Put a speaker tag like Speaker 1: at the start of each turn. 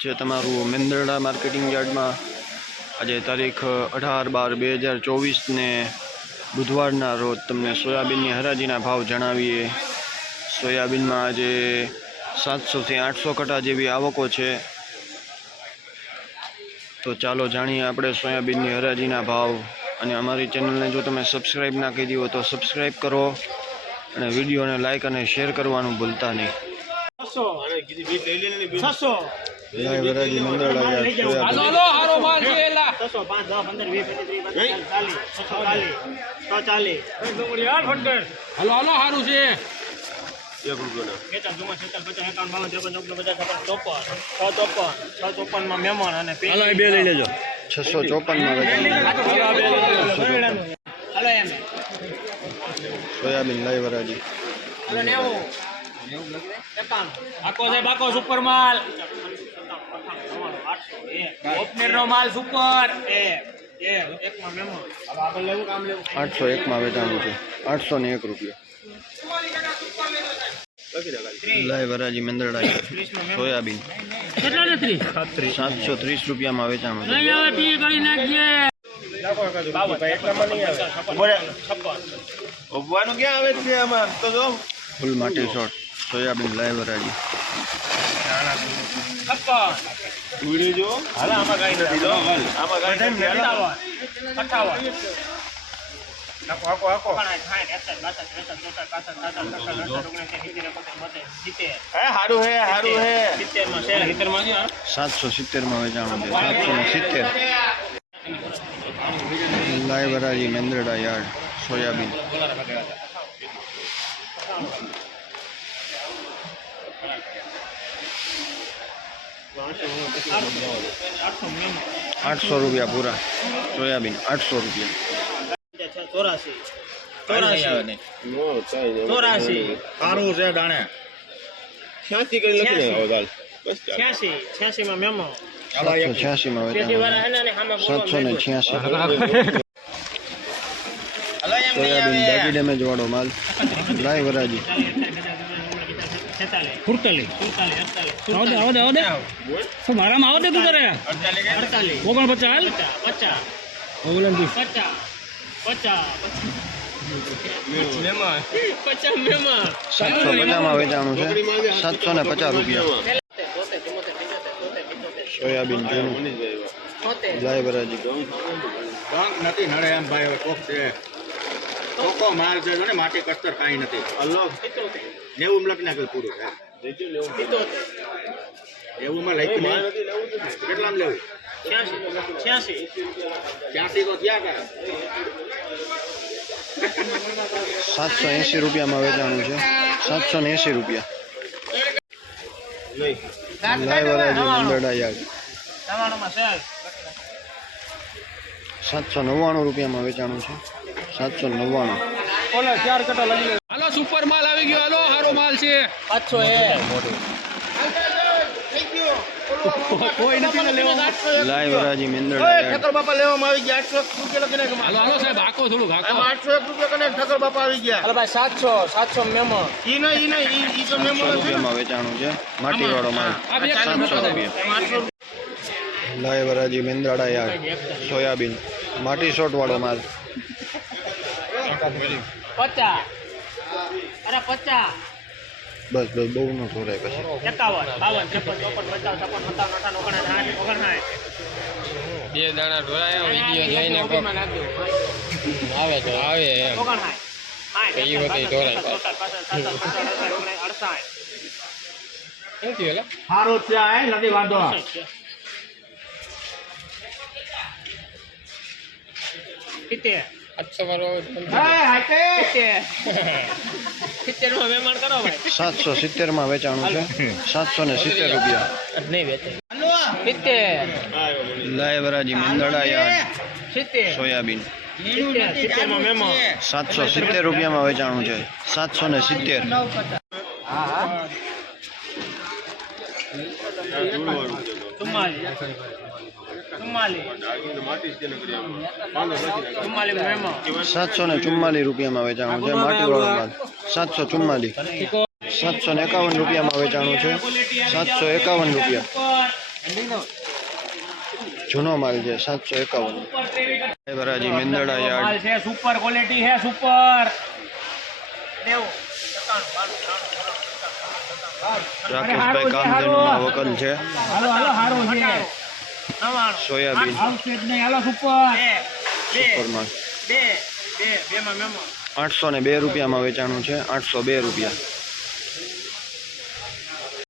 Speaker 1: છે તમારું મેંદરડા માર્કેટિંગ યાર્ડમાં આજે તારીખ અઢાર બાર બે હજાર ચોવીસને બુધવારના રોજ તમને સોયાબીનની હરાજીના ભાવ જણાવીએ. સોયાબીનમાં આજે સાતસોથી આઠસો કટા જેવી આવકો છે. તો ચાલો જાણીએ આપણે સોયાબીનની હરાજીના ભાવ. અને અમારી ચેનલને જો તમે સબસ્ક્રાઈબ ના કરી હો તો સબસ્ક્રાઈબ કરો. અને વિડીયોને લાઇક અને શેર કરવાનું ભૂલતા નહીં.
Speaker 2: છસો. છસો
Speaker 3: હાલો હાલો હારો માલ છે એલા.
Speaker 2: છસો છસો
Speaker 3: હાલો હાલો હારું છે.
Speaker 2: બેચાર ચુમ્મા સિત્તેર પચાસ એકાવન બાવન ત્રેપન ચોપનમાં બે લઈ વરાજી
Speaker 1: છસો સાહેબ
Speaker 2: હાલો સુપર
Speaker 1: સોયાબીન લાઈવ હરાજી
Speaker 2: હાલો નેવું એકાણું
Speaker 3: બાકો છે બાકો સુપર માલ ઓપનર નો માલ સુપર.
Speaker 2: એક એક લેવું
Speaker 1: આઠસો એકમાં વેચાણું છે. આઠસો ને એક રૂપિયા. મંદરડા સોયાબીન.
Speaker 3: કેટલા
Speaker 1: સાતસો ત્રીસ રૂપિયામાં વેચાણું છે.
Speaker 3: આવે પી કરી નાખીએ
Speaker 4: ઉભવાનું ક્યાં આવે છે આમાં?
Speaker 1: ફૂલ માટે શોટ સોયાબીન લાઈવ
Speaker 2: રાજી
Speaker 4: ઉડી જો? હાલ આમાં કાંઈ નથી. જો આમાં નથી. હાલ.
Speaker 2: નાખો હાકો હાકો. સિત્તેર
Speaker 4: હે સારું હે
Speaker 1: સાતસો સિત્તેરમાં વેચાણ સિત્તેર સાતસો ને સિત્તેર. લાઈવ હરાજી મેંદરડા યાર્ડ સોયાબીન.
Speaker 2: આઠસો
Speaker 1: રૂપિયા પૂરા. સોયાબીન આઠસો રૂપિયા.
Speaker 2: ચોરાસી ચોરાસી
Speaker 4: હારું છે ડાણે છ્યાસી કરી લખી ચાલ.
Speaker 2: છ્યાસી. માં મેમો.
Speaker 1: સાતસો
Speaker 2: ને
Speaker 1: સોયાબીન ડેમેજ વાળો માલ. લાઈવ હરાજી
Speaker 3: મારામાં આવો દે તું તારે?
Speaker 4: અડતાલીસ. કે?
Speaker 2: અડતાલીસ.
Speaker 3: ઓગણ પચાસ
Speaker 2: પચાસ.
Speaker 3: ઓગણત્રીસ.
Speaker 2: પચાસ પચાસ
Speaker 4: મહેમાન.
Speaker 2: પચાસ. મેમા.
Speaker 1: સાતસો પચાસમાં વેચાણું છે. સાતસો ને પચાસ રૂપિયા. સોયાબીન જૂનું.
Speaker 4: મનીષભાઈ.
Speaker 1: લાઈવ
Speaker 5: નથી નડે એમ ભાઈ કોક છે. ચોખ્ખો માલ છે ને માટી કસ્તર કાંઈ નથી.
Speaker 4: અલ્લો
Speaker 5: નેવું લખી નાખેલ પૂરું છે
Speaker 4: દેજો
Speaker 5: માં
Speaker 4: નથી.
Speaker 5: કેટલામાં લેવું?
Speaker 2: છ્યાસી.
Speaker 5: તો ત્યાં કરે?
Speaker 1: સાતસો એંસી રૂપિયામાં વેચાણું છે. સાતસો ને એંસી રૂપિયા. સાતસો નવ્વાણું રૂપિયામાં
Speaker 2: વેચાણું છે.
Speaker 1: સાતસો નવ્વાણું. રૂપિયામાં ચાર કટા નવ્વાણું
Speaker 3: હાલો સુપર માલ આવી ગયો. હાલો હારો માલ છે.
Speaker 2: પાંચસો એ.
Speaker 3: કોઈ નથી લેવા
Speaker 1: લાઈવ હરાજી મંદરડા યાર્ડ
Speaker 5: બાપા લેવામાં આવી ગયા. આઠસો રૂપિયા લખી
Speaker 3: હાલો હાલો સાહેબ હાકો થોડું હાકો
Speaker 5: આઠસો એક રૂપિયા કને ઠક્કર બાપા આવી ગયા.
Speaker 2: હાલો ભાઈ સાતસો સાતસો મેમો.
Speaker 5: ઈ નહીં ઈ નહીં ઈ- ઈ તો મેમો
Speaker 1: સાતસો
Speaker 5: નથી ને.
Speaker 1: રૂપિયામાં વેચાણું છે. માટીવાળો માલ.
Speaker 3: આ બે
Speaker 1: સાતસો રૂપિયા. લાઈવ હરાજી મંદરડા યાર્ડ સોયાબીન. માટી શોટ વાળો માલ.
Speaker 2: પચાસ. અરે પચાસ.
Speaker 1: બસ બસ બહુ નો થોરાય પછી.
Speaker 2: એકાવન. બાવન ત્રેપન ચોપન પચાસ છપ્પન સત્તાવન અઠાવન ઓગણસાઠ ઓગણસાઠ.
Speaker 3: બે દાણા ઢોળાયા વીડિયો જોઈને આવે તો આવે એમ.
Speaker 2: ઓગણસાઠ.
Speaker 3: એ વખતે ઢોળાય.
Speaker 2: અઢાર,
Speaker 3: શું થયું એલા
Speaker 5: સારું ત્યાં છે નથી વાંધો.
Speaker 2: સિત્તેર.
Speaker 3: વાળો
Speaker 2: સિત્તેરમાં
Speaker 1: સાતસો વેચાણું છે. સાતસો ને સિત્તેર રૂપિયા.
Speaker 2: નહીં વેચે સિત્તેર.
Speaker 1: લાઈવ હરાજી મંદરડા યાર્ડ
Speaker 2: સિત્તેર.
Speaker 1: સોયાબીન. સાતસો સિત્તેર રૂપિયામાં વેચાણું છે. સાતસો ને સિત્તેર.
Speaker 2: ચુમ્માલીસ
Speaker 1: સાતસો ને ચુમ્માલીસ રૂપિયામાં વેચાણું છે માટીવાળો માલ સાતસો ચુમ્માલીસ સાતસો ને એકાવન રૂપિયામાં વેચાણું છે સાતસો એકાવન રૂપિયા જૂનો માલ છે સાતસો એકાવન હરાજી મેંદડા યાર્ડ
Speaker 2: છે સુપર ક્વોલિટી છે સુપર
Speaker 1: રાકેશભાઈ કામધેનુના વકલ છે
Speaker 2: હાલો હાલો હારો છે
Speaker 1: સોયાબીન.
Speaker 2: આવશે જ નહીં. હાલો સુપર.
Speaker 1: સુપરમાં
Speaker 2: બે બે બે માં મેમો.
Speaker 1: આઠસો ને બે રૂપિયામાં વેચાણું છે. આઠસો બે રૂપિયા.